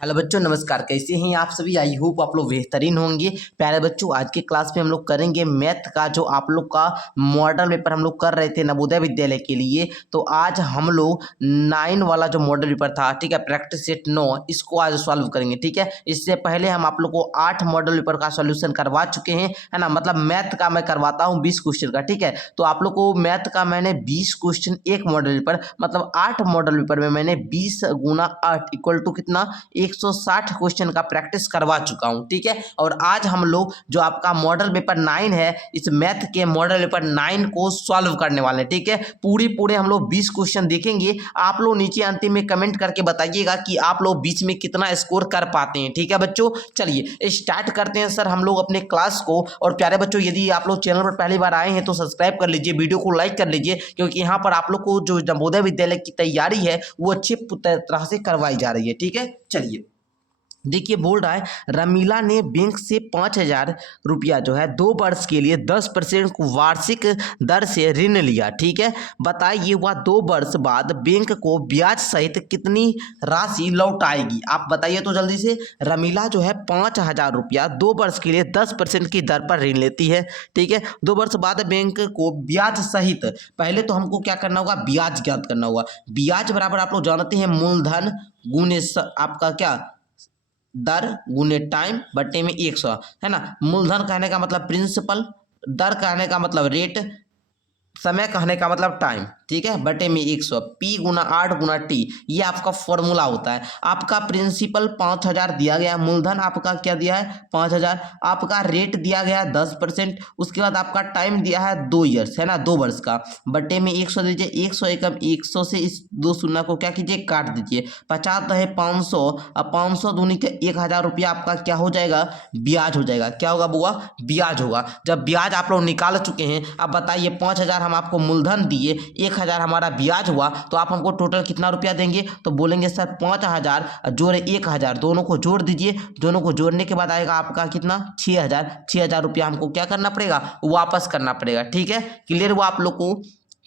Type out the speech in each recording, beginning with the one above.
Hello बच्चों, नमस्कार। कैसे हैं आप सभी? आई होप आप लोग बेहतरीन होंगे। प्यारे बच्चों, आज के क्लास में हम लोग करेंगे मैथ का जो आप लोग का मॉडल पेपर हम लोग कर रहे थे नवोदय विद्यालय के लिए। तो आज हम लोग 9 वाला जो मॉडल पेपर था, ठीक है, प्रैक्टिस सेट 9, इसको आज सॉल्व करेंगे। ठीक है, इससे पहले हम आप लोग को 8 मॉडल पेपर का सॉल्यूशन करवा चुके हैं, है ना। मतलब मैथ का मैं करवाता हूँ 20 क्वेश्चन का। ठीक है, तो आप लोग को मैथ का मैंने 20 क्वेश्चन एक मॉडल पेपर, मतलब 8 मॉडल पेपर में मैंने 20 गुना 8 इक्वल टू कितना 160 क्वेश्चन का प्रैक्टिस करवा चुका हूं। ठीक है, और आज हम लोग जो आपका मॉडल पेपर 9 है, इस मैथ के मॉडल पेपर 9 को सॉल्व करने वाले हैं। ठीक है, पूरे हम लोग 20 क्वेश्चन देखेंगे। आप लोग नीचे अंतिम में कमेंट करके बताइएगा कि आप लोग बीच में कितना स्कोर कर पाते हैं। ठीक है बच्चों, चलिए स्टार्ट करते हैं सर हम लोग अपने क्लास को। और प्यारे बच्चों, यदि आप लोग चैनल पर पहली बार आए हैं तो सब्सक्राइब कर लीजिए, वीडियो को लाइक कर लीजिए, क्योंकि यहाँ पर आप लोग को जो नवोदय विद्यालय की तैयारी है वो अच्छी तरह से करवाई जा रही है। ठीक है, चलिए देखिए, बोल रहा है रमीला ने बैंक से 5,000 रुपया जो है 2 वर्ष के लिए 10% वार्षिक दर से ऋण लिया। ठीक है, बताइए वह 2 वर्ष बाद बैंक को ब्याज सहित कितनी राशि लौटाएगी। आप बताइए तो जल्दी से। रमीला जो है 5,000 रुपया 2 वर्ष के लिए 10% की दर पर ऋण लेती है। ठीक है, 2 वर्ष बाद बैंक को ब्याज सहित, पहले तो हमको क्या करना होगा, ब्याज ज्ञात करना होगा। ब्याज बराबर आप लोग जानते हैं मूलधन गुने आपका क्या दर गुने टाइम बट्टे में 100, है ना। मूलधन कहने का मतलब प्रिंसिपल, दर कहने का मतलब रेट, समय कहने का मतलब टाइम। ठीक है, बटे में 100, पी गुना 8 गुना टी, ये आपका फॉर्मूला होता है। आपका प्रिंसिपल 5,000 दिया गया, मूलधन आपका क्या दिया है 5,000, आपका रेट दिया गया है 10%, उसके बाद आपका टाइम दिया है 2 ईयर्स, है ना, 2 वर्ष का, बटे में 100 दीजिए। 100 एकम 100 से इस 2 शून्य को क्या कीजिए, काट दीजिए। 50 है 500, अब 500 दूनी के 1,000 रुपया आपका क्या हो जाएगा, ब्याज हो जाएगा। क्या होगा बुआ, ब्याज होगा। जब ब्याज आप लोग निकाल चुके हैं, अब बताइए 5,000 हम आपको मूलधन दिए, 1,000 हमारा ब्याज हुआ, तो आप हमको टोटल कितना रुपया देंगे। तो बोलेंगे सर 5,000 जोड़े 1,000, दोनों को जोड़ दीजिए। दोनों को जोड़ने के बाद आएगा आपका कितना 6,000। 6,000 रुपया हमको क्या करना पड़ेगा, वापस करना पड़ेगा। ठीक है, क्लियर हुआ आप लोग को,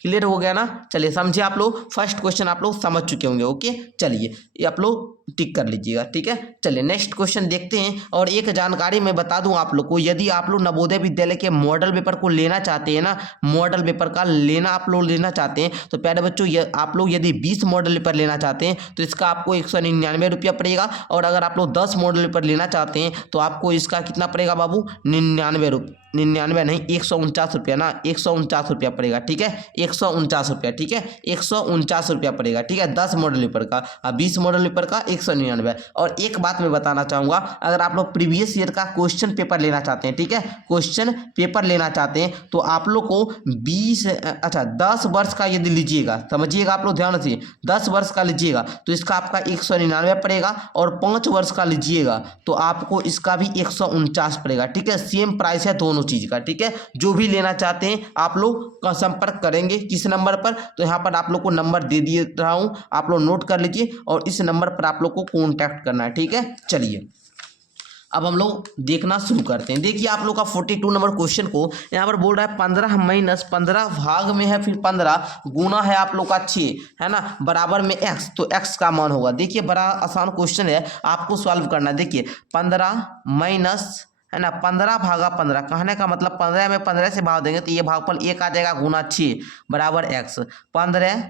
क्लियर हो गया ना। चलिए समझे आप लोग, फर्स्ट क्वेश्चन आप लोग समझ चुके होंगे। ओके, चलिए ये आप लोग टिक कर लीजिएगा। ठीक है, चलिए नेक्स्ट क्वेश्चन देखते हैं। और एक जानकारी मैं बता दूं आप लोग को, यदि आप लोग नवोदय विद्यालय के मॉडल पेपर को लेना चाहते हैं ना, मॉडल पेपर का लेना आप लोग लेना चाहते हैं, तो प्यारे बच्चों आप लोग यदि 20 मॉडल पेपर लेना चाहते हैं तो इसका आपको 199 रुपया पड़ेगा। और अगर आप लोग 10 मॉडल पेपर लेना चाहते हैं तो आपको इसका कितना पड़ेगा बाबू, 99 रुपये, 99 नहीं 149 रुपया ना, 149 रुपया पड़ेगा। ठीक है, 149 रुपया। ठीक है, 149 रुपया पड़ेगा। ठीक है, 10 मॉडल पेपर का, 20 मॉडल पेपर का 199। और एक बात मैं बताना चाहूँगा, अगर आप लोग प्रीवियस ईयर का क्वेश्चन पेपर लेना चाहते हैं, ठीक है, क्वेश्चन पेपर लेना चाहते हैं, तो आप लोग को 10 वर्ष का यदि लीजिएगा, समझिएगा आप लोग ध्यान से, 10 वर्ष का लीजिएगा तो इसका आपका 199 पड़ेगा। और 5 वर्ष का लीजिएगा तो आपको इसका भी 149 पड़ेगा। ठीक है, सेम प्राइस है दोनों चीज का। ठीक है, जो भी लेना चाहते हैं आप लोग का संपर्क करेंगे किस नंबर पर, तो यहाँ पर आप लोग को नंबर दे दिए रहा हूँ, आप लोग नोट कर लीजिए और इस नंबर पर आप लोग को कांटेक्ट करना है। ठीक है, चलिए अब हम लोग देखना शुरू करते हैं। देखिए आप लोग का 42 नंबर क्वेश्चन को यहाँ पर बोल रहा है 15 माइनस 15 भाग में है, फिर 15 गुना है आप लोग का 6, है ना, बराबर में x, तो x का मान होगा। देखिए बड़ा आसान क्वेश्चन है, आपको सॉल्व करना है। देखिए 15 माइनस, है ना, 15 भागा 15, कहने का मतलब 15 में 15 से भाग देंगे तो ये भागफल 1 आ जाएगा, गुना 6 बराबर x। 15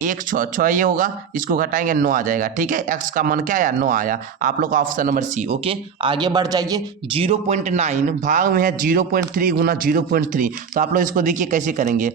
1 6 6 ये होगा, इसको घटाएंगे 9 आ जाएगा। ठीक है, x का मान क्या आया, 9 आया। आप लोग का ऑप्शन नंबर सी। ओके, आगे बढ़ जाइए। 0.9 भाग में है 0.3 गुना 0.3, तो आप लोग इसको देखिए कैसे करेंगे।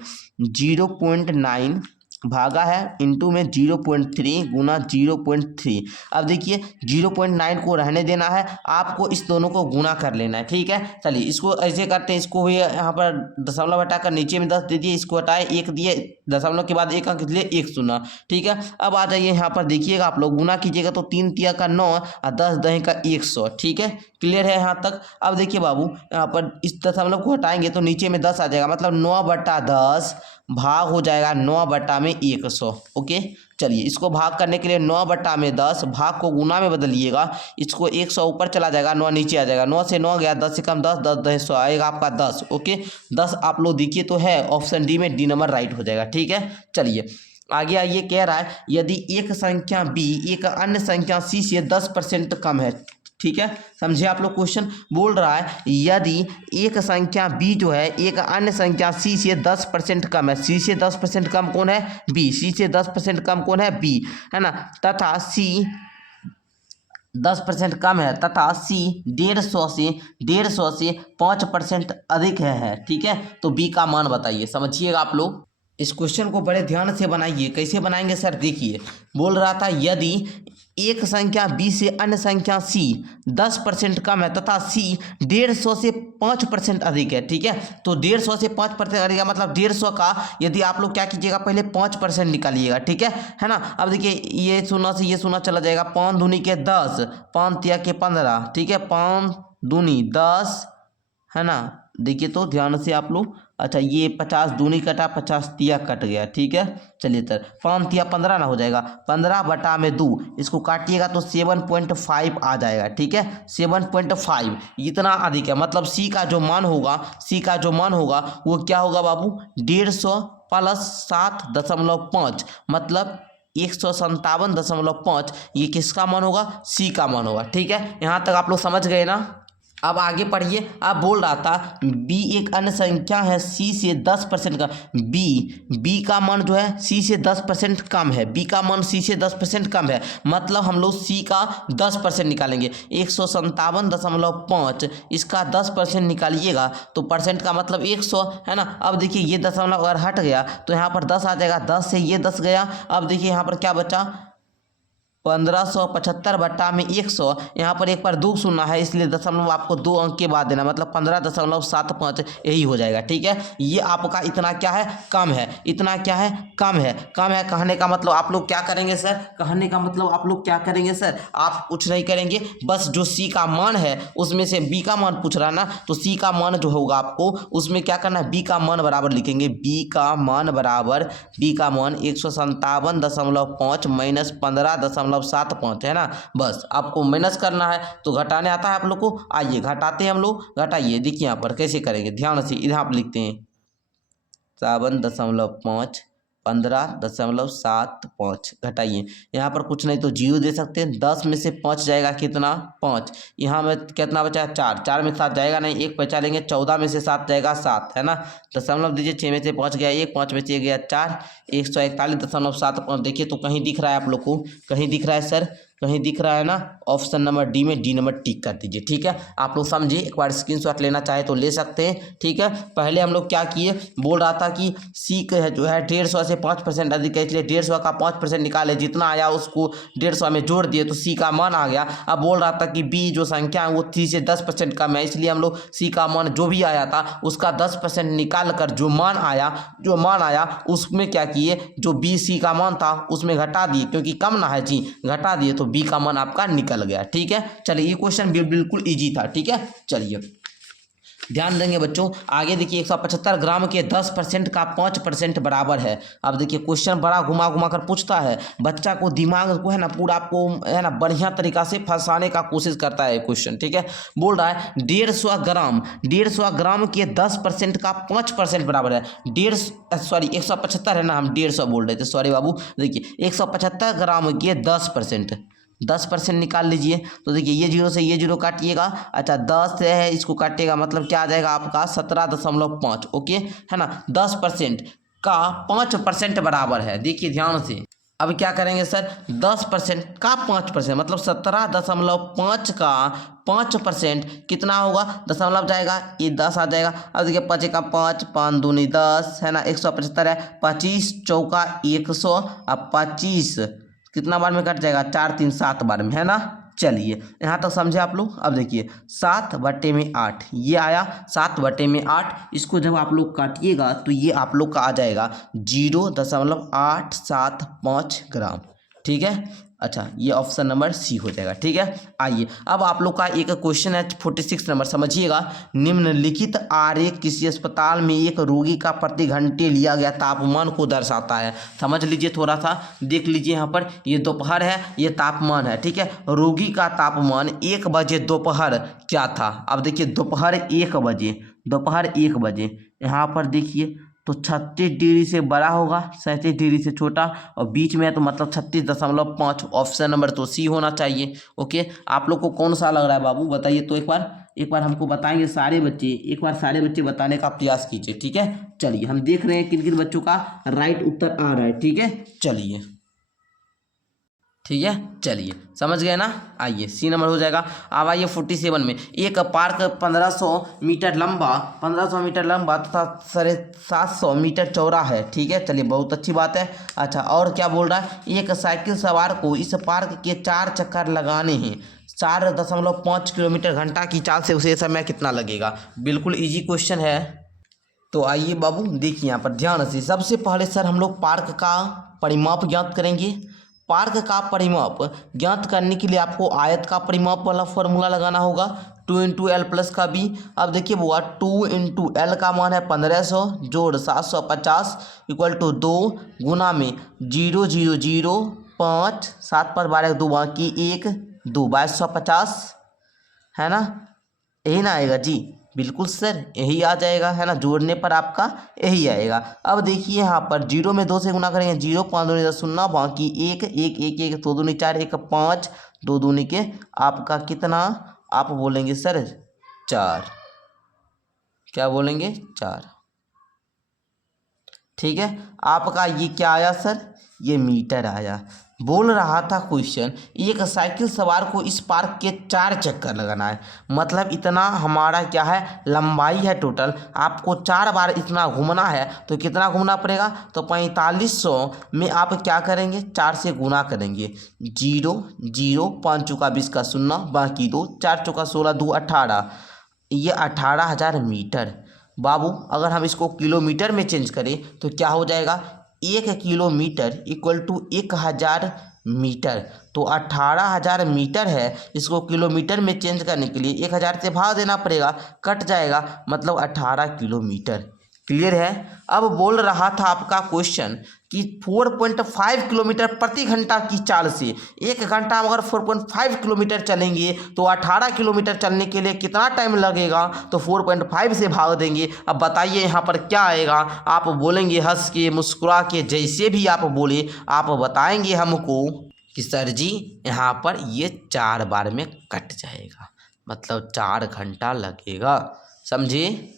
0.9 भागा है इंटू में 0.3 गुना 0.3। अब देखिए 0.9 को रहने देना है, आपको इस दोनों को गुना कर लेना है। ठीक है, चलिए इसको ऐसे करते हैं, इसको भी यहाँ पर दशमलव हटाकर नीचे में 10 दे दिए, इसको हटाए 1 दिए, दशमलव के बाद 1 अंक लिए 1 शून्य। ठीक है, अब आ जाइए यहाँ पर देखिएगा, आप लोग गुना कीजिएगा तो 3 तिया का 9 और 10 दही का 100। ठीक है, क्लियर है यहाँ तक। अब देखिए बाबू, यहाँ पर इस दशमलव को हटाएंगे तो नीचे में 10 आ जाएगा, मतलब 9/10 भाग हो जाएगा 9/100। ओके, चलिए इसको भाग करने के लिए 9/10 भाग को गुना में बदलिएगा, इसको 100 ऊपर चला जाएगा, 9 नीचे आ जाएगा, 9 से 9 गया, 10 से कम 10, 10 10 100 आएगा आपका 10। ओके, 10 आप लोग देखिए तो है ऑप्शन डी में, डी नंबर राइट हो जाएगा। ठीक है, चलिए आगे आइए, कह रहा है यदि एक संख्या b एक अन्य संख्या c से 10% कम है। ठीक है, समझे आप लोग। क्वेश्चन बोल रहा है यदि एक संख्या b जो है एक अन्य संख्या c से 10% कम है। c से 10% कम कौन है? b। c से 10% कम कौन है? b, है ना। तथा c 10% कम है तथा c 150 से 5% अधिक है। ठीक है, तो b का मान बताइए। समझिएगा आप लोग, इस क्वेश्चन को बड़े ध्यान से बनाइए। कैसे बनाएंगे सर? देखिए, बोल रहा था यदि एक संख्या b से अन्य संख्या c 10% कम है तथा c 150 से 5% अधिक है। ठीक है, तो 150 से 5% अधिक है मतलब 150 का यदि आप लोग क्या कीजिएगा, पहले 5% निकालिएगा। ठीक है ना। अब देखिए ये 0 से ये 0 चला जाएगा, 5 दूनी के 10, 5 तिया के 15। ठीक है, 5 दूनी 10, है ना। देखिए तो ध्यान से आप लोग, अच्छा ये 50 दूनी कटा, 50 तिया कट गया। ठीक है, चलिए सर 5 तिया 15 ना हो जाएगा, 15 बटा में 2, इसको काटिएगा तो 7.5 आ जाएगा। ठीक है, 7.5 इतना अधिक है मतलब सी का जो मान होगा, सी का जो मान होगा वो क्या होगा बाबू? 150 प्लस 7.5 मतलब 157.5। ये किसका मान होगा? सी का मान होगा। ठीक है, यहाँ तक आप लोग समझ गए ना। अब आगे पढ़िए। अब बोल रहा था b एक अन्य संख्या है c से 10% का, b का मान जो है c से 10% कम है। b का मान c से 10% कम है मतलब हम लोग c का 10% निकालेंगे। 157.5 इसका 10% निकालिएगा तो परसेंट का मतलब 100, है ना। अब देखिए ये दशमलव अगर हट गया तो यहाँ पर 10 आ जाएगा, 10 से ये 10 गया। अब देखिए यहाँ पर क्या बचा? 1575 बट्टा में 100। यहाँ पर एक बार 2 सुनना है इसलिए दशमलव आपको 2 अंक के बाद देना, मतलब 15.75 यही हो जाएगा। ठीक है, ये आपका इतना क्या है? कम है। इतना क्या है? कम है। कम है कहने का मतलब आप लोग क्या करेंगे सर? कहने का मतलब आप लोग क्या करेंगे सर? आप कुछ नहीं करेंगे, बस जो सी का मान है उसमें से बी का मान पूछ रहा ना, तो सी का मान जो होगा आपको उसमें क्या करना है? बी का मान बराबर लिखेंगे। बी का मान बराबर, बी का मान 157.5 माइनस 15.75 है ना। बस आपको माइनस करना है तो घटाने आता है आप लोग को। आइए घटाते हैं हम लोग, घटाइए। देखिए यहाँ पर कैसे करेंगे, ध्यान से। इधर आप लिखते हैं 57.5 15.75 घटाइए। यहाँ पर कुछ नहीं तो 0 दे सकते हैं। 10 में से 5 जाएगा कितना? 5। यहाँ में कितना बचा? 4। 4 में 7 जाएगा नहीं, 1 बचा लेंगे। 14 में से 7 जाएगा 7, है ना। दशमलव दीजिए, 6 में से 5 गया 1, 5 में से गया 4, 141.75। देखिए तो कहीं दिख रहा है आप लोग को? कहीं दिख रहा है सर? कहीं दिख रहा है ना? ऑप्शन नंबर डी में डी नंबर टिक कर दीजिए। ठीक है, आप लोग समझिए। एक बार स्क्रीनशॉट लेना चाहे तो ले सकते हैं। ठीक है, पहले हम लोग क्या किए, बोल रहा था कि सी का जो है 150 से 5% अधिक है, इसलिए 150 का 5% निकाले, जितना आया उसको 150 में जोड़ दिए तो सी का मान आ गया। अब बोल रहा था कि बी जो संख्या है वो 3 से 10% कम है, इसलिए हम लोग सी का मान जो भी आया था उसका 10% निकाल कर जो मान आया उसमें क्या किए, जो बी सी का मान था उसमें घटा दिए, क्योंकि कम ना है जी, घटा दिए तो बी का मान आपका निकल गया। ठीक है, चलिए ये क्वेश्चन बिल्कुल इजी था। ठीक है, चलिए ध्यान देंगे बच्चों। आगे देखिए 175 ग्राम के 10% का 5% बराबर है। अब देखिए क्वेश्चन बड़ा घुमा घुमा कर पूछता है, बच्चा को दिमाग को है ना पूरा आपको है ना बढ़िया तरीका से फंसाने का कोशिश करता है क्वेश्चन। ठीक है, बोल रहा है 150 ग्राम के 10% का 5% बराबर है। 175 है ना, हम 150 बोल रहे थे, सॉरी बाबू। देखिए 175 ग्राम के 10% निकाल लीजिए तो देखिए ये 0 से ये 0 काटिएगा। अच्छा 10 से है इसको काटिएगा मतलब क्या आ जाएगा आपका 17.5। ओके, है ना। 10% का 5% बराबर है। देखिए ध्यान से, अब क्या करेंगे सर? 10% का 5% मतलब 17.5 का 5% कितना होगा? दशमलव जाएगा, ये 10 आ जाएगा। अब देखिए 5 का 5, 5 दूनी 10, है ना। 175 है, 25 चौका 100, अब 25 कितना बार में कट जाएगा? 4 3 7 बार में, है ना। चलिए यहाँ तक समझे आप लोग। अब देखिए 7/8 ये आया, 7/8। इसको जब आप लोग काटिएगा तो ये आप लोग का आ जाएगा 0.875 ग्राम। ठीक है, अच्छा ये ऑप्शन नंबर सी हो जाएगा। ठीक है, आइए अब आप लोग का एक क्वेश्चन है 46 नंबर, समझिएगा। निम्नलिखित आरेख किसी अस्पताल में एक रोगी का प्रति घंटे लिया गया तापमान को दर्शाता है। समझ लीजिए, थोड़ा सा देख लीजिए। यहाँ पर ये दोपहर है, ये तापमान है। ठीक है, रोगी का तापमान 1 बजे दोपहर क्या था? अब देखिए दोपहर 1 बजे, यहाँ पर देखिए तो 36 डिग्री से बड़ा होगा, 37 डिग्री से छोटा, और बीच में है तो मतलब 36.5। ऑप्शन नंबर तो सी होना चाहिए। ओके, आप लोग को कौन सा लग रहा है बाबू, बताइए तो एक बार हमको बताएंगे सारे बच्चे, एक बार सारे बच्चे बताने का प्रयास कीजिए। ठीक है, चलिए हम देख रहे हैं किन किन बच्चों का राइट उत्तर आ रहा है। ठीक है, चलिए ठीक है, चलिए समझ गए ना। आइए सी नंबर हो जाएगा। अब आइए 47 में, एक पार्क 1500 मीटर लंबा तथा 750 मीटर चौड़ा है। ठीक है, चलिए बहुत अच्छी बात है। अच्छा, और क्या बोल रहा है, एक साइकिल सवार को इस पार्क के 4 चक्कर लगाने हैं, 4.5 किलोमीटर घंटा की चाल से उसे समय कितना लगेगा। बिल्कुल इजी क्वेश्चन है। तो आइए बाबू देखिए यहाँ पर ध्यान से, सबसे पहले सर हम लोग पार्क का परिमाप ज्ञात करेंगे। पार्क का परिमाप ज्ञात करने के लिए आपको आयत का परिमाप वाला फॉर्मूला लगाना होगा, 2 इंटू एल प्लस का बी। अब देखिए बुआ, 2 इंटू एल का मान है 1500 जोड़ 750 इक्वल टू 2 गुना में 0,005, 7 पर 12 2 बाकी 1 2 2250 है ना, यही ना आएगा जी। बिल्कुल सर यही आ जाएगा, है ना, जोड़ने पर आपका यही आएगा। अब देखिए यहाँ पर 0 में 2 से गुना करेंगे, 0 5 दूनी 10 0 बाकी 1 1 1 1 2 दूनी 4 1 5 2 दूनी के आपका कितना, आप बोलेंगे सर 4, क्या बोलेंगे 4। ठीक है, आपका ये क्या आया सर, ये मीटर आया। बोल रहा था क्वेश्चन, एक साइकिल सवार को इस पार्क के 4 चक्कर लगाना है, मतलब इतना हमारा क्या है, लंबाई है टोटल, आपको 4 बार इतना घूमना है। तो कितना घूमना पड़ेगा, तो 4500 में आप क्या करेंगे, 4 से गुना करेंगे, 0 0 5 चौका 20 का 0 बाकी 2 4 चौका 16 2 18, ये 18,000 मीटर। बाबू अगर हम इसको किलोमीटर में चेंज करें तो क्या हो जाएगा, 1 किलोमीटर इक्वल टू 1000 मीटर। तो 18,000 मीटर है, इसको किलोमीटर में चेंज करने के लिए 1000 से भाग देना पड़ेगा, कट जाएगा, मतलब 18 किलोमीटर। क्लियर है। अब बोल रहा था आपका क्वेश्चन कि 4.5 किलोमीटर प्रति घंटा की चाल से 1 घंटा में अगर 4.5 किलोमीटर चलेंगे तो 18 किलोमीटर चलने के लिए कितना टाइम लगेगा, तो 4.5 से भाग देंगे। अब बताइए यहाँ पर क्या आएगा, आप बोलेंगे हंस के मुस्कुरा के, जैसे भी आप बोले, आप बताएंगे हमको कि सर जी यहाँ पर ये 4 बार में कट जाएगा, मतलब 4 घंटा लगेगा। समझे,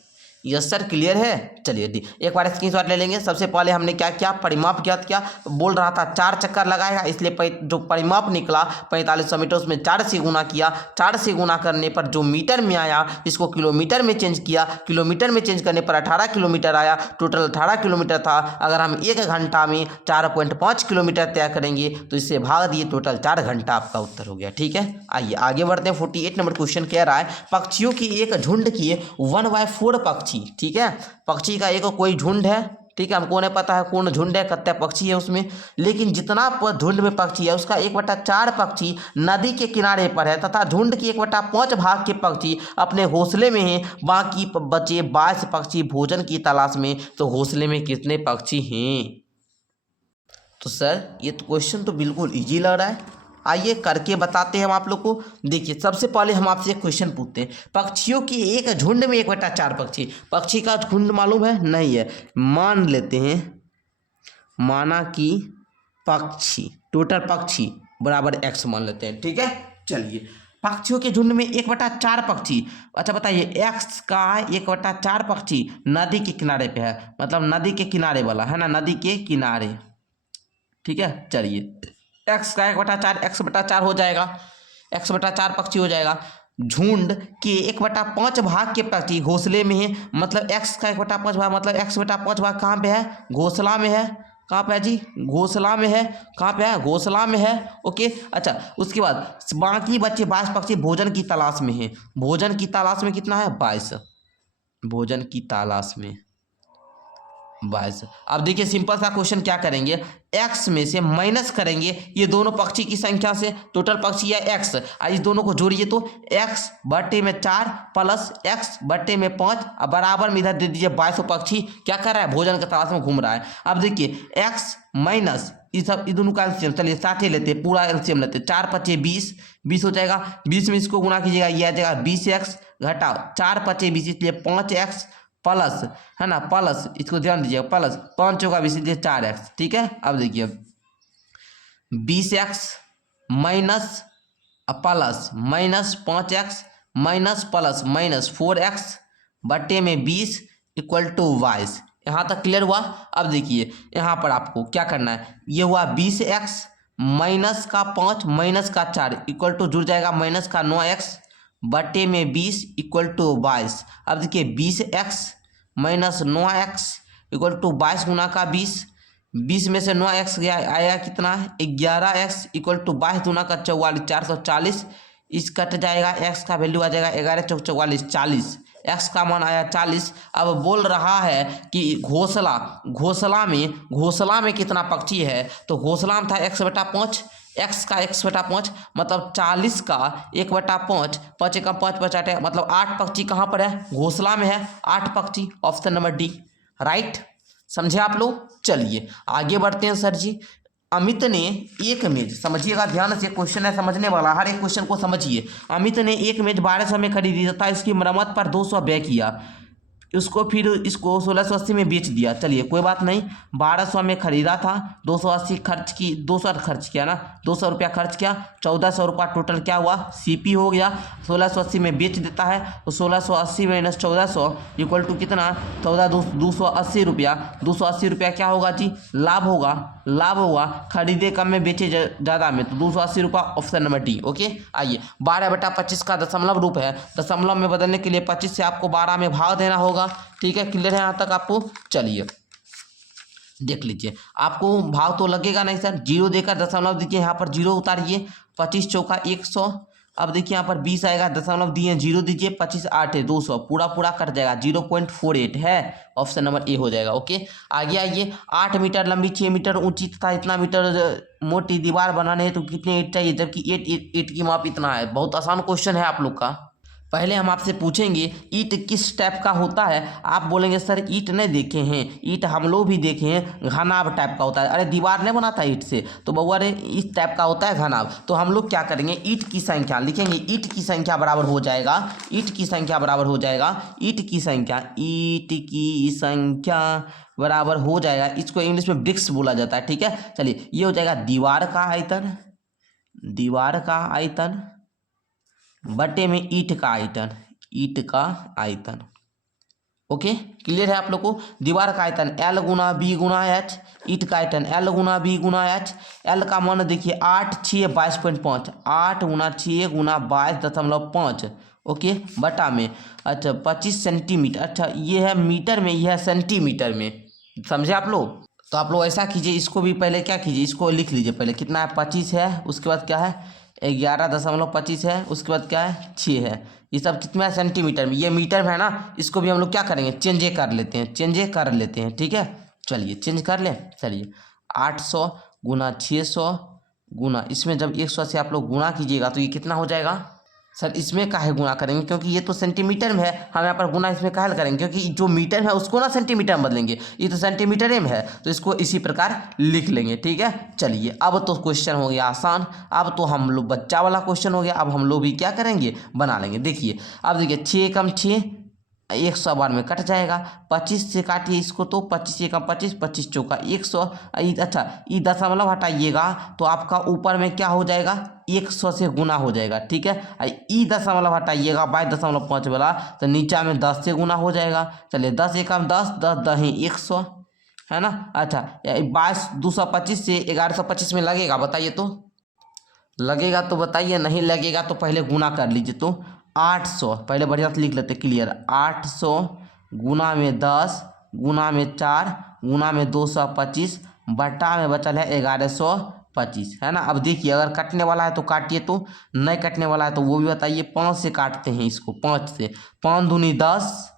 यस सर, क्लियर है। चलिए दी एक बार स्क्रीनशॉट ले लेंगे। सबसे पहले हमने क्या किया, परिमाप ज्ञात किया। बोल रहा था 4 चक्कर लगाएगा, इसलिए जो परिमाप निकला 4500 मीटर, उसमें 4 से गुना किया। 4 से गुना करने पर जो मीटर में आया, इसको किलोमीटर में चेंज किया, किलोमीटर में चेंज करने पर 18 किलोमीटर आया, टोटल 18 किलोमीटर था। अगर हम 1 घंटा में 4.5 किलोमीटर तय करेंगे तो इससे भाग दिए, टोटल 4 घंटा आपका उत्तर हो गया। ठीक है, आइए आगे बढ़ते हैं। 48 नंबर क्वेश्चन कह रहा है, पक्षियों की एक झुंड की 1/4 पक्षी, ठीक है, पक्षी का एक कोई झुंड है, ठीक है, हमको नहीं पता है कौन झुंड है, कितने पक्षी है उसमें, लेकिन जितना झुंड में पक्षी है उसका 1/4 पक्षी नदी के किनारे पर है, तथा झुंड की 1/5 भाग के पक्षी अपने घोंसले में हैं, बाकी बचे 22 पक्षी भोजन की तलाश में। तो घोंसले में कितने पक्षी हैं। तो सर ये तो क्वेश्चन तो बिल्कुल इजी लग रहा है, आइए करके बताते हैं हम आप लोग को। देखिए सबसे पहले हम आपसे एक क्वेश्चन पूछते हैं, पक्षियों की एक झुंड में 1/4 पक्षी, पक्षी का झुंड मालूम है, नहीं है, मान लेते हैं, माना कि पक्षी, टोटल पक्षी बराबर x मान लेते हैं। ठीक है, चलिए पक्षियों के झुंड में 1/4 पक्षी। अच्छा बताइए, x का 1/4 पक्षी नदी के किनारे पे है, मतलब नदी के किनारे वाला है ना, नदी के किनारे। ठीक है, चलिए x का 1/4 x/4 हो जाएगा, x/4 पक्षी हो जाएगा। झुंड के 1/5 भाग के पक्षी घोंसले में है, मतलब x का 1/5 भाग, मतलब x/5 भाग कहाँ पे है, घोंसला में है। कहाँ पे है जी, घोंसला में है। कहाँ पे है, घोंसला में है। ओके, अच्छा उसके बाद बाकी बच्चे 22 पक्षी भोजन की तलाश में है, भोजन की तलाश में कितना है, 22, भोजन की तलाश में 22। अब देखिए सिंपल सा क्वेश्चन क्या करेंगे, x में से माइनस करेंगे ये दोनों पक्षी की संख्या से, टोटल पक्षी है x, इस दोनों को जोड़िए तो x/4 प्लस x/5 बराबर में इधर दे दीजिए 22 पक्षी क्या कर रहा है, भोजन के तलाश में घूम रहा है। अब देखिए x माइनस ये सब, ये दोनों का एलसीएम, चलिए 60 लेते, पूरा एलसीएम लेते, 4×5 20, 20 हो जाएगा, 20 में इसको गुना कीजिएगा, ये आ जाएगा 20x, घटाओ 4×5 20, इसलिए 5x प्लस, है ना, प्लस, इसको ध्यान दीजिएगा, प्लस 5 चौका 20 इसलिए 4x, ठीक है। अब देखिए 20x minus plus minus 5x minus plus minus 4x बटे में 20 इक्वल टू 22। यहाँ तक क्लियर हुआ। अब देखिए यहाँ पर आपको क्या करना है, ये हुआ 20x माइनस का 5 माइनस का 4 इक्वल टू जुड़ जाएगा माइनस का 9x बटे में 20 इक्वल टू 22। अब देखिए 20x minus 9x equal to 22 गुना का 20 में से 9x गया, आया कितना है 11x इक्वल टू 22 गुना का 44 440, इस कट जाएगा, x का वैल्यू आ जाएगा 11 चौक 44 40, x का मान आया 40। अब बोल रहा है कि घोंसला में कितना पक्षी है, तो घोंसला में था x/5, x का x/5 मतलब 40 का 1/5, 5 एकम 5 5 8 मतलब 8 पक्षी कहाँ पर है, घोंसला में है 8 पक्षी, ऑप्शन नंबर डी राइट। समझे आप लोग। चलिए आगे बढ़ते हैं सर जी। अमित ने एक मेज, समझिएगा ध्यान से, क्वेश्चन है समझने वाला, हर एक क्वेश्चन को समझिए। अमित ने एक मेज 1200 में खरीदी तथा इसकी मरम्मत पर 200 व्यय किया, उसको फिर इसको 1680 में बेच दिया। चलिए कोई बात नहीं, 1200 में खरीदा था, 280 खर्च की, 200 खर्च किया ना, 200 रुपया खर्च किया, 1400 रुपया टोटल क्या हुआ, सीपी हो गया। 1680 में बेच देता है तो 1680 माइनस 1400 इक्वल टू कितना, 280 रुपया। 280 रुपया क्या होगा जी, लाभ होगा। खरीदे कम में बेचे ज़्यादा में, तो 280 रुपया, ऑप्शन नंबर डी। ओके आइए 12/25 का दशमलव रूप है, दशमलव में बदलने के लिए 25 से आपको 12 में भाग देना होगा। ठीक है, क्लियर है यहाँ तक आपको। चलिए देख लीजिए, आपको भाव तो लगेगा नहीं सर, 0 देकर दशमलव दीजिए, यहाँ पर 0 उतारिए, 25 चौका 100। अब देखिए यहाँ पर 20 आएगा, दशमलव दिए 0 दीजिए, 25 8 है 200, पूरा कट जाएगा, 0.48 है, ऑप्शन नंबर ए हो जाएगा। ओके आगे आइए, 8 मीटर लंबी 6 मीटर ऊंची तथा इतना मीटर मोटी दीवार बनाने है तो कितने ईंट चाहिए, जबकि ईंट की माप इतना है। बहुत आसान क्वेश्चन है आप लोग का। पहले हम आपसे पूछेंगे ईंट किस टाइप का होता है, आप बोलेंगे सर ईंट नहीं देखे हैं, ईंट हम लोग भी देखे हैं, घनाभ टाइप का होता है। अरे दीवार नहीं बनाता ईंट से, तो बउआ रे इस टाइप का होता है घनाभ। तो हम लोग क्या करेंगे, ईंट की संख्या लिखेंगे, ईंट की संख्या बराबर हो जाएगा, ईंट की संख्या बराबर हो जाएगा इसको इंग्लिश में ब्रिक्स बोला जाता है। ठीक है, चलिए ये हो जाएगा दीवार का आयतन बटे में ईंट का आयतन। ओके क्लियर है आप लोग को। दीवार का आयतन L गुना B गुना H, ईंट का आयतन L गुना B गुना H। L का मान देखिए 8 6 22.5, 8 गुना 6 गुना 22.5, ओके बटा में, अच्छा 25 सेंटीमीटर, अच्छा ये है मीटर में, यह है सेंटीमीटर में, समझे आप लोग। तो आप लोग ऐसा कीजिए, इसको भी पहले क्या कीजिए, इसको लिख लीजिए, पहले कितना है 25 है, उसके बाद क्या है 11.25 है, उसके बाद क्या है 6 है, ये सब कितना है सेंटीमीटर में, ये मीटर में है ना। इसको भी हम लोग क्या करेंगे, चेंज कर लेते हैं। ठीक है चलिए चेंज कर लें। चलिए 800 गुना 600 गुना, इसमें जब 100 से आप लोग गुना कीजिएगा तो ये कितना हो जाएगा सर, इसमें काहे गुना करेंगे, क्योंकि ये तो सेंटीमीटर में है, हम यहाँ पर गुना इसमें काहे करेंगे, क्योंकि जो मीटर में है उसको ना सेंटीमीटर में बदलेंगे, ये तो सेंटीमीटर में है, तो इसको इसी प्रकार लिख लेंगे। ठीक है चलिए, अब तो क्वेश्चन हो गया आसान, अब तो हम लोग बच्चा वाला क्वेश्चन हो गया, अब हम लोग भी क्या करेंगे, बना लेंगे। देखिए अब देखिए 6 कम 6 100 बार में कट जाएगा, 25 से काटिए इसको, तो 25 एकम 25, 25 चौका 100। अच्छा ये दशमलव हटाइएगा तो आपका ऊपर में क्या हो जाएगा, 100 से गुना हो जाएगा। ठीक है, ई दशमलव हटाइएगा 22.5 वाला, तो नीचा में 10 से गुना हो जाएगा। चलिए 10 एकम 10, 10 दही 100, है ना। अच्छा 225 से 1125 में लगेगा, बताइए तो, लगेगा तो बताइए, नहीं लगेगा तो पहले गुना कर लीजिए। तो 800 पहले बढ़िया से लिख लेते क्लियर, 800 गुना में 10 गुना में 4 गुना में 225 बटा में बचल है 1125, है ना। अब देखिए अगर कटने वाला है तो काटिए, तो नहीं कटने वाला है तो वो भी बताइए। 5 से काटते हैं इसको, 5 से, 5 दूनी 10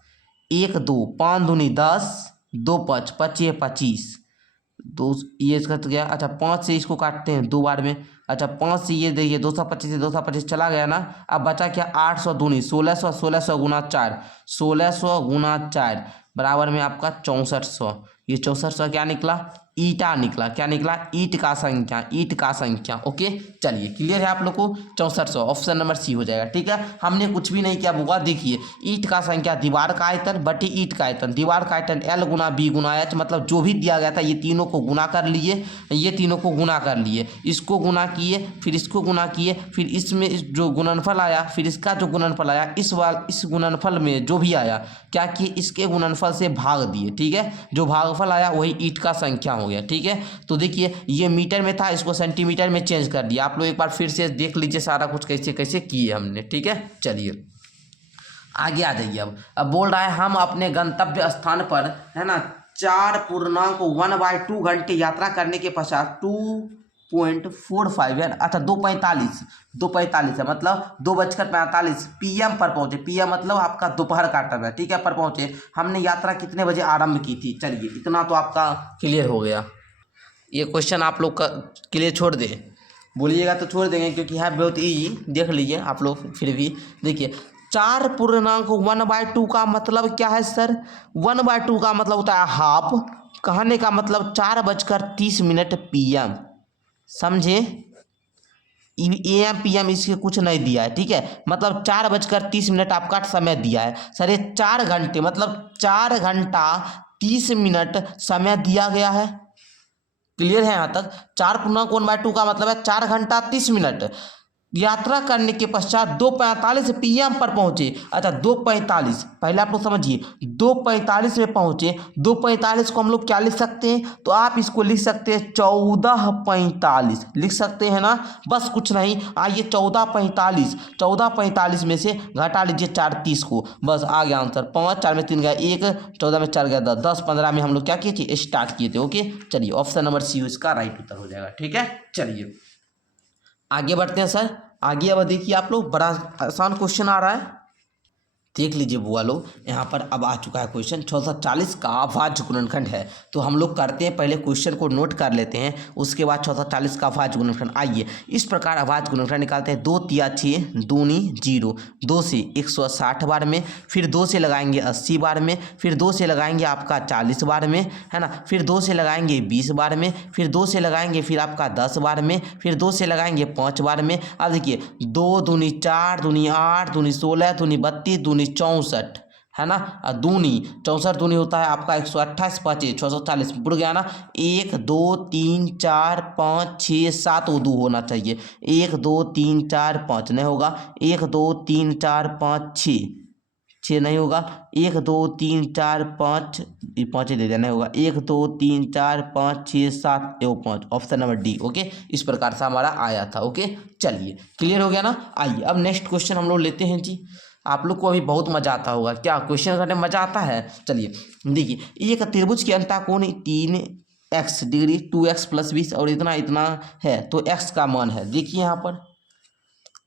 1 2, 5 दूनी 10 2 5 25 25, दो ये इसका तो गया। अच्छा 5 से इसको काटते हैं 2 बार में, अच्छा 5 से ये देखिए 225 से 225 चला गया ना। अब बचा क्या, 800 दूनी 1600 गुना 4, 1600 गुना 4 बराबर में आपका 6400, ये 6400 क्या निकला, ईटा निकला। क्या निकला, ईट का संख्या, ईट का संख्या। ओके चलिए क्लियर है आप लोग को, 6400 ऑप्शन नंबर सी हो जाएगा। ठीक है, हमने कुछ भी नहीं किया बुआ, देखिए ईट का संख्या दीवार का आयतन बटे ईट का आयतन, दीवार का आयतन L गुना B गुना H, मतलब जो भी दिया गया था ये तीनों को गुना कर लिए, ये तीनों को गुना कर लिए, इसको गुना किए, फिर इसको गुना किए, फिर इसमें जो गुणनफल आया, फिर इसका जो गुणनफल आया, इस गुणनफल में जो भी आया क्या किए, इसके गुणनफल से भाग दिए। ठीक है, जो भागफल आया वही ईट का संख्या हो गया। ठीक है, तो देखिए ये मीटर में था, इसको सेंटीमीटर में चेंज कर दिया। आप लोग एक बार फिर से देख लीजिए सारा कुछ कैसे कैसे किए हमने। ठीक है, चलिए आगे आ जाइए। अब बोल रहा है हम अपने गंतव्य स्थान पर, है ना, 4.1/2 घंटे यात्रा करने के पश्चात 2.45 यार, अच्छा 2:45 है, मतलब 2:45 PM पर पहुंचे। PM मतलब आपका दोपहर का टाइम है। ठीक है, पर पहुंचे। हमने यात्रा कितने बजे आरंभ की थी। चलिए इतना तो आपका क्लियर हो गया। ये क्वेश्चन आप लोग का क्लियर छोड़ दे, बोलिएगा तो छोड़ देंगे क्योंकि है बहुत ईजी। देख लीजिए आप लोग, फिर भी देखिए 4.1/2 का मतलब क्या है सर, 1/2 का मतलब होता है हाफ, कहने का मतलब 4:30 PM, समझे। AM PM इसके कुछ नहीं दिया है। ठीक है, मतलब 4:30 आपका समय दिया है सर, ये 4 घंटे मतलब 4 घंटा 30 मिनट समय दिया गया है। क्लियर है यहाँ तक। 4.1/2 का मतलब है 4 घंटा 30 मिनट। यात्रा करने के पश्चात 2:45 PM पर पहुंचे। अच्छा 2:45, पहले आप लोग समझिए, 2:45 में पहुंचे। 2:45 को हम लोग क्या लिख सकते हैं, तो आप इसको लिख सकते हैं 14:45, लिख सकते हैं ना, बस कुछ नहीं। आइए 14:45 में से घटा लीजिए 4:30 को, बस आ गया आंसर। 5 4 में 3 गया 1, 14 में 4 गया 10, 10 15 में हम लोग क्या किए थे, स्टार्ट किए थे। ओके चलिए ऑप्शन नंबर सी इसका राइट उत्तर हो जाएगा। ठीक है, चलिए आगे बढ़ते हैं सर। आगे अब देखिए आप लोग, बड़ा आसान क्वेश्चन आ रहा है, देख लीजिए बुआ लोग। यहाँ पर अब आ चुका है क्वेश्चन 640 का अभाज्य गुणनखंड है। तो हम लोग करते हैं, पहले क्वेश्चन को नोट कर लेते हैं, उसके बाद 640 का अभाज्य गुणनखंड। आइए इस प्रकार अभाज्य गुणनखंड निकालते हैं। 2 तिया 6 दूनी 0, 2 से 160 बार में, फिर 2 से लगाएंगे 80 बार में, फिर 2 से लगाएंगे आपका 40 बार में, है ना, फिर 2 से लगाएंगे 20 बार में, फिर 2 से लगाएंगे फिर आपका 10 बार में, फिर 2 से लगाएंगे 5 बार में। अब देखिए 2 दूनी 4 दूनी 8 दूनी 16 दूनी 32 दूनी 64, है ना, दूनी 64 दूनी होता है आपका 128, 5 640 बुढ़ गया ना। 1 2 3 4 5 6 7 वो 2 होना चाहिए। 1 2 3 4 5 नहीं होगा। 1 2 3 4 5 6 नहीं होगा। 1 2 3 4 5 5 दे देना होगा। 1 2 3 4 5 6 7 एवं 5, ऑप्शन नंबर डी। ओके, इस प्रकार से हमारा आया था। ओके चलिए क्लियर हो गया ना। आइए अब नेक्स्ट क्वेश्चन हम लोग लेते हैं जी। आप लोग को अभी बहुत मजा आता होगा, क्या क्वेश्चन करने में मजा आता है। चलिए देखिए, एक त्रिभुज की अंतःकोण 3x डिग्री 2x + 20 और इतना इतना है, तो x का मान है। देखिए यहाँ पर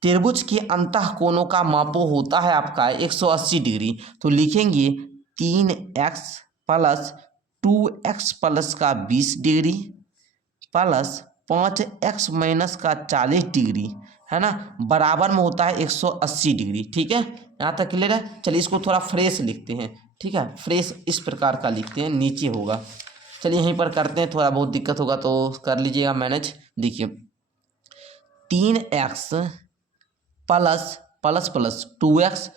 त्रिभुज के अंतःकोणों का मापो होता है आपका 180 डिग्री, तो लिखेंगे 3x + 2x + का 20 डिग्री प्लस 5x - का 40 डिग्री, है ना, बराबर में होता है 180 डिग्री। ठीक है, यहाँ तक क्लियर है। चलिए इसको थोड़ा फ्रेश लिखते हैं। ठीक है, फ्रेश इस प्रकार का लिखते हैं, नीचे होगा। चलिए यहीं पर करते हैं, थोड़ा बहुत दिक्कत होगा तो कर लीजिएगा मैनेज। देखिए 3x प्लस 2x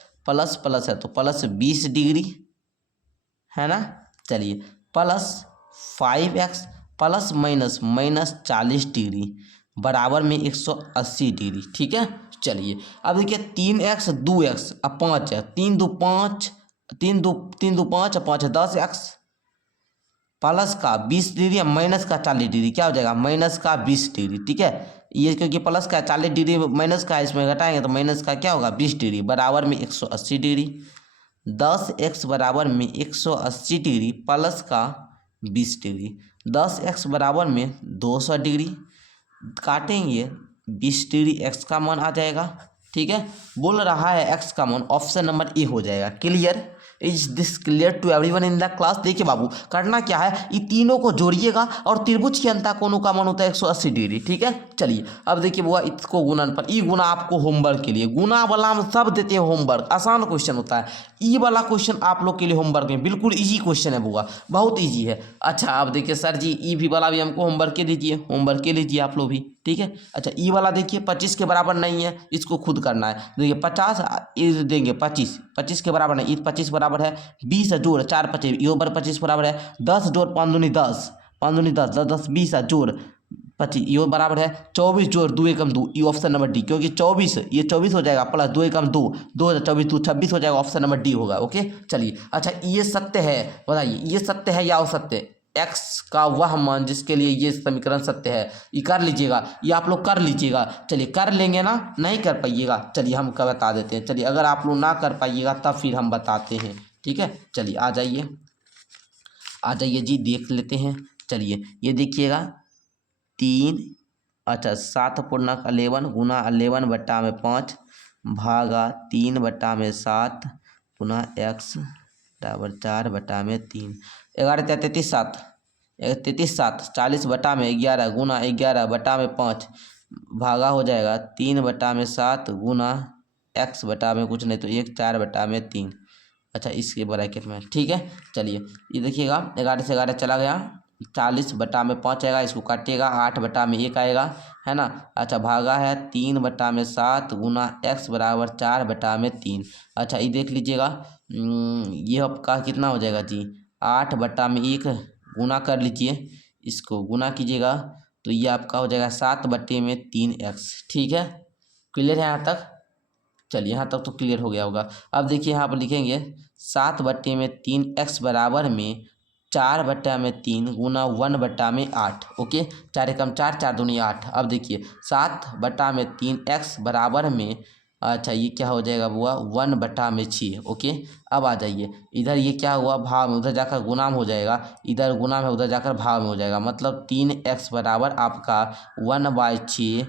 प्लस है तो प्लस 20 डिग्री, है ना। चलिए प्लस 5x प्लस - 40 डिग्री बराबर में 180 डिग्री। ठीक है, चलिए अब देखिए 3x 2x अब 5 है, 3 2 5 3 2 5 5 है 10x प्लस का 20 डिग्री माइनस का 40 डिग्री, क्या हो जाएगा माइनस का 20 डिग्री। ठीक है, ये क्योंकि प्लस का 40 डिग्री माइनस का इसमें घटाएंगे तो माइनस का क्या होगा 20 डिग्री बराबर में 180 डिग्री। 10x बराबर में 180 डिग्री प्लस का 20 डिग्री, 10x बराबर में 200 डिग्री, काटेंगे 20 डिग्री x का मान आ जाएगा। ठीक है, बोल रहा है x का मान, ऑप्शन नंबर ए हो जाएगा। Clear, is this clear to everyone in the class. देखिए बाबू, करना क्या है, ये तीनों को जोड़िएगा और त्रिभुज के अंतः कोणों का मान होता है 180 डिग्री। ठीक है, चलिए अब देखिए बुआ, इसको गुणन पर ई गुना आपको होमवर्क के लिए, गुना वाला हम सब देते हैं होमवर्क, आसान क्वेश्चन होता है। ई वाला क्वेश्चन आप लोग के लिए होमवर्क में बिल्कुल इजी क्वेश्चन है बुआ, बहुत इजी है। अच्छा अब देखिए सर जी, ई भी वाला भी हमको होमवर्क के दीजिए, होमवर्क के लीजिए आप लोग भी। ठीक है, अच्छा ई वाला देखिए 25 के बराबर नहीं है, इसको खुद करना है। देखिए 50 ये देंगे 25 के बराबर नहीं, 25 बराबर है 20 जोड़ 4 25, ये ऊपर 25 बराबर है 10 जोड़ 5 दूनी 10, 5 दूनी 10, 10 10 20 जोड़ 25, ये बराबर है 24 जोड़ 2 एकम 2, ये ऑप्शन नंबर डी, क्योंकि 24 ये 24 हो जाएगा प्लस 2 एकम 2, 2 24 2 26 हो जाएगा, ऑप्शन नंबर डी होगा। ओके चलिए, अच्छा ये सत्य है, बताइए ये सत्य है या असत्य? x का वह मान जिसके लिए ये समीकरण सत्य है, ये कर लीजिएगा, ये आप लोग कर लीजिएगा। चलिए कर लेंगे ना, नहीं कर पाइएगा चलिए हम क्या बता देते हैं। चलिए अगर आप लोग ना कर पाइएगा तब फिर हम बताते हैं। ठीक है, चलिए आ जाइए जी, देख लेते हैं। चलिए ये देखिएगा 3 अच्छा 7/11 गुना 11 बट्टा में 5 भागा 3 बट्टा में 7 पुनः x बराबर 4 बट्टा में 3, 11 33 7, 33 7 40 बट्टा में 11 गुना 11 बट्टा में 5 भागा हो जाएगा 3 बट्टा में 7 गुना x बट्टा में कुछ नहीं तो 1 4 बट्टा में 3। अच्छा इसके ब्रैकेट में, ठीक है। चलिए ये देखिएगा 11 से 11 चला गया, 40 बट्टा में 5 आएगा, इसको काटिएगा 8 बट्टा में 1 आएगा, है ना। अच्छा भागा है 3 बट्टा में 7 गुना x बराबर 4 बट्टा में 3। अच्छा ये देख लीजिएगा, ये आपका कितना हो जाएगा जी, 8 बट्टा में 1 गुना कर लीजिए, इसको गुना कीजिएगा तो ये आपका हो जाएगा 7 बट्टे में 3x। ठीक है, क्लियर है यहाँ तक? चलिए यहाँ तक तो क्लियर हो गया होगा। अब देखिए यहाँ पर लिखेंगे 7 बट्टे में 3x बराबर में 4 बट्टा में 3 गुना 1 बट्टा में 8। ओके, 4 एकम 4 4 दूनी 8। अब देखिए 7 बट्टा में 3x बराबर में, अच्छा ये क्या हो जाएगा बुआ, 1 बट्टा में 6। ओके अब आ जाइए इधर, ये क्या हुआ भाव में, उधर जाकर गुना में हो जाएगा, इधर गुना में उधर जाकर भाव में हो जाएगा, मतलब 3x बराबर आपका 1/6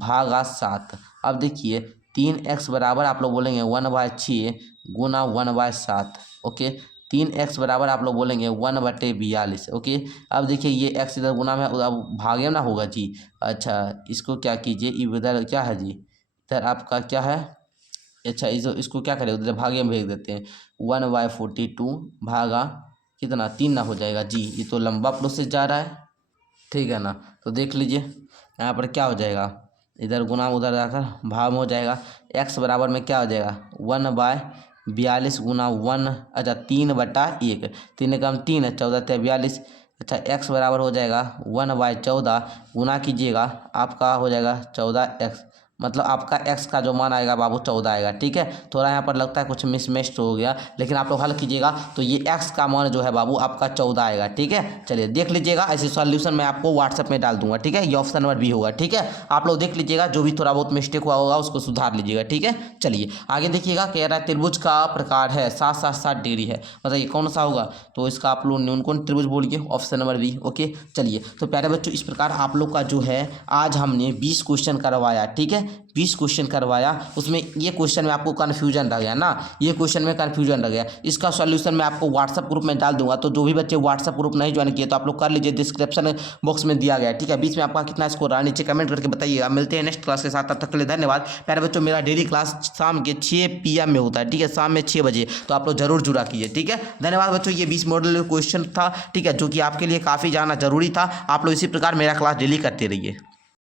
भागा 7। अब देखिए 3x बराबर आप लोग बोलेंगे 1/6 गुना 1/7। ओके 3x बराबर आप लोग बोलेंगे 1/42। ओके अब देखिए ये x इधर गुना में, अब भागे में ना होगा जी। अच्छा इसको क्या कीजिए, इधर क्या है जी, इधर आपका क्या है, अच्छा इसको क्या करें, उधर भागे में भेज देते हैं, 1/42 भागा कितना 3 ना हो जाएगा जी, ये तो लंबा प्रोसेस जा रहा है, ठीक है ना। तो देख लीजिए यहाँ पर क्या हो जाएगा, इधर गुना उधर जाकर भाव में हो जाएगा, x बराबर में क्या हो जाएगा 1/42 गुना 1, अच्छा 3/1, 3 एकम 3 है 14 × 42। अच्छा x बराबर हो जाएगा 1/14 गुना कीजिएगा, आपका हो जाएगा 14x, मतलब आपका x का जो मान आएगा बाबू 14 आएगा। ठीक है, थोड़ा यहाँ पर लगता है कुछ मिसमैच हो गया, लेकिन आप लोग हल कीजिएगा तो ये x का मान जो है बाबू आपका 14 आएगा। ठीक है, चलिए देख लीजिएगा, ऐसे सॉल्यूशन मैं आपको व्हाट्सएप में डाल दूंगा। ठीक है, ये ऑप्शन नंबर बी होगा। ठीक है, आप लोग देख लीजिएगा, जो भी थोड़ा बहुत मिस्टेक हुआ होगा उसको सुधार लीजिएगा। ठीक है, चलिए आगे देखिएगा, कह रहा है त्रिभुज का प्रकार है 7 7 7 डिग्री है, बताइए कौन सा होगा, तो इसका आप लोग न्यून कौन त्रिभुज बोलिए, ऑप्शन नंबर बी। ओके चलिए, तो प्यारे बच्चों इस प्रकार आप लोग का जो है आज हमने 20 क्वेश्चन करवाया। ठीक है, 20 क्वेश्चन करवाया, उसमें ये क्वेश्चन में आपको कन्फ्यूजन रह गया ना, ये क्वेश्चन में कन्फ्यूजन रह गया, इसका सॉल्यूशन मैं आपको व्हाट्सएप ग्रुप में डाल दूंगा। तो जो भी बच्चे व्हाट्सएप ग्रुप नहीं ज्वाइन किए तो आप लोग कर लीजिए, डिस्क्रिप्शन बॉक्स में दिया गया है। ठीक है, बीच में आपका कितना स्कोर रहा नीचे कमेंट करके बताइएगा। मिलते हैं नेक्स्ट क्लास के साथ, तब तक के लिए धन्यवाद। प्यारे बच्चों मेरा डेली क्लास शाम के 6 PM में होता है। ठीक है, शाम में 6 बजे, तो आप लोग जरूर जुड़ा कीजिए। ठीक है, धन्यवाद बच्चों। ये 20 मॉडल क्वेश्चन था, ठीक है, जो कि आपके लिए काफ़ी जानना जरूरी था। आप लोग इसी प्रकार मेरा क्लास डेली करते रहिए।